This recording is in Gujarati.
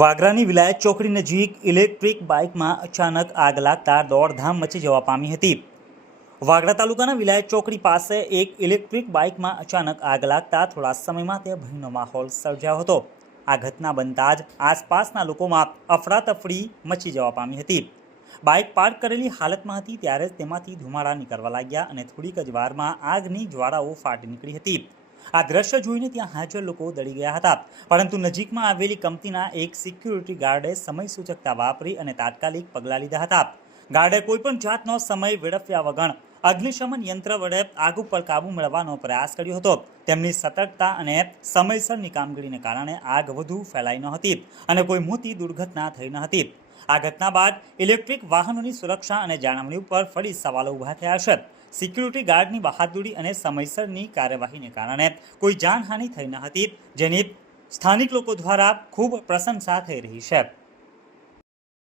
વાગરાની વિલાયત ચોકડી નજીક ઇલેક્ટ્રિક બાઇકમાં અચાનક આગ લાગતા દોડધામ મચી જવા પામી હતી। વાગરા તાલુકાના વિલાયત ચોકડી પાસે એક ઇલેક્ટ્રિક બાઇકમાં અચાનક આગ લાગતા થોડા સમયમાં તે ભયનો માહોલ સર્જાયો હતો। આ ઘટના બનતા જ આસપાસના લોકોમાં અફરાતફરી મચી જવા પામી હતી। બાઇક પાર્ક કરેલી હાલતમાં હતી ત્યારે તેમાંથી ધુમાડા નીકળવા લાગ્યા અને થોડીક જ વારમાં આગની જ્વાળાઓ ફાટી નીકળી હતી। આ દ્રશ્ય જોઈને ત્યાં હાજર લોકો દળી ગયા હતા, પરંતુ નજીકમાં આવેલી કંપનીના એક સિક્યુરિટી ગાર્ડે સમય સૂચકતા વાપરી અને તાત્કાલિક પગલાં લીધા હતા। ગાર્ડે કોઈપણ જાતનો સમય વેડફ્યા વગર અગ્નિશમન યંત્ર વડે આગ ઉપર કાબૂ મેળવવાનો પ્રયાસ કર્યો હતો। તેમની સતર્કતા અને સમયસરની કામગીરીને કારણે આગ વધુ ફેલાઈ ન હતી અને કોઈ મોટી દુર્ઘટના થઈ ન હતી। આ ઘટના બાદ ઇલેક્ટ્રિક વાહનોની સુરક્ષા અને જાળવણી ઉપર ફરી સવાલો ઊભા થયા છે। સિક્યુરિટી ગાર્ડની બહાદુરી અને સમયસરની કાર્યવાહીને કારણે કોઈ જાનહાનિ થઈ ન હતી, જેની સ્થાનિક લોકો દ્વારા ખૂબ પ્રશંસા થઈ રહી છે।